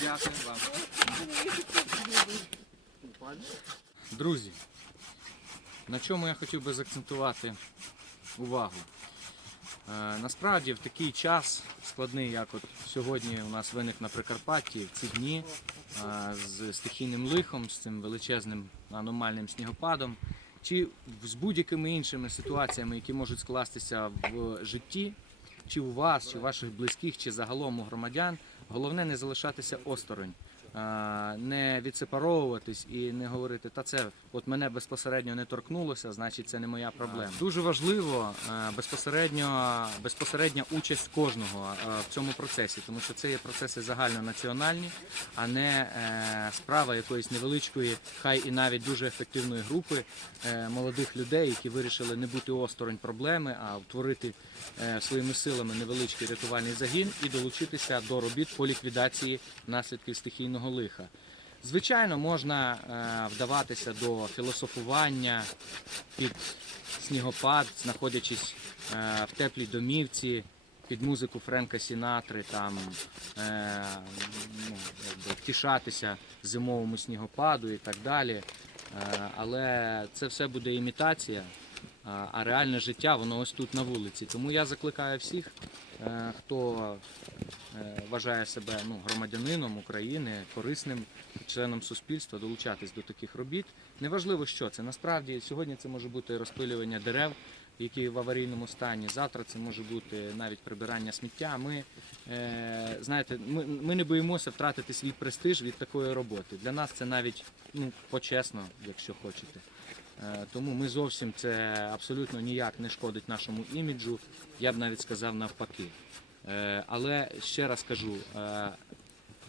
Дякую вам. Друзі, на чому я хотів би закцентувати увагу? Е, насправді в такий час складний, як от сьогодні у нас виник на Прикарпатті, в ці дні е, з стихійним лихом, з цим величезним аномальним снігопадом чи з будь-якими іншими ситуаціями, які можуть скластися в житті, чи у вас, чи у ваших близьких, чи загалом у громадян, головне не залишатися осторонь. А, Не відсепаровуватись і не говорити, та це от мене безпосередньо не торкнулося, значить це не моя проблема. Дуже важливо е, безпосередньо безпосередня участь кожного е, в цьому процесі, тому що це є процеси загальнонаціональні, а не е, справа якоїсь невеличкої, хай і навіть дуже ефективної групи е, молодих людей, які вирішили не бути осторонь проблеми, а утворити е, своїми силами невеличкий рятувальний загін і долучитися до робіт по ліквідації наслідків стихійного лиха. Звичайно, можна е, вдаватися до філософування під снігопад, знаходячись е, в теплій домівці, під музику Френка Сінатри, там е, ну, втішатися зимовому снігопаду і так далі. Але це все буде імітація, а- реальне життя воно ось тут на вулиці. Тому я закликаю всіх, хто вважає себе ну, громадянином України, корисним членом суспільства, долучатись до таких робіт. Неважливо, що це. Насправді сьогодні це може бути розпилювання дерев, які в аварійному стані. Завтра це може бути навіть прибирання сміття. Ми е, знаєте, ми, ми не боїмося втратити свій престиж від такої роботи. Для нас це навіть ну, почесно, якщо хочете. Е, Тому ми зовсім це абсолютно ніяк не шкодить нашому іміджу. Я б навіть сказав навпаки. Е, Але ще раз кажу, е,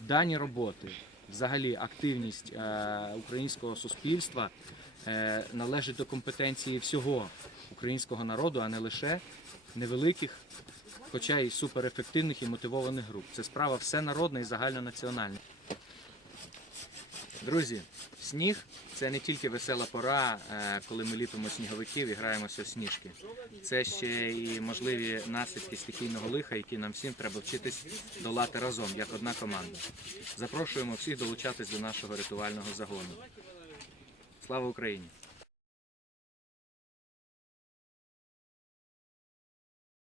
дані роботи, взагалі активність е, українського суспільства належить до компетенції всього українського народу, а не лише невеликих, хоча й суперефективних і мотивованих груп. Це справа всенародна і загальнонаціональна. Друзі, сніг це не тільки весела пора, е, коли ми ліпимо сніговиків і граємося в сніжки. Це ще і можливі наслідки стихійного лиха, які нам всім треба вчитись долати разом, як одна команда. Запрошуємо всіх долучатись до нашого рятувального загону. Слава Україні!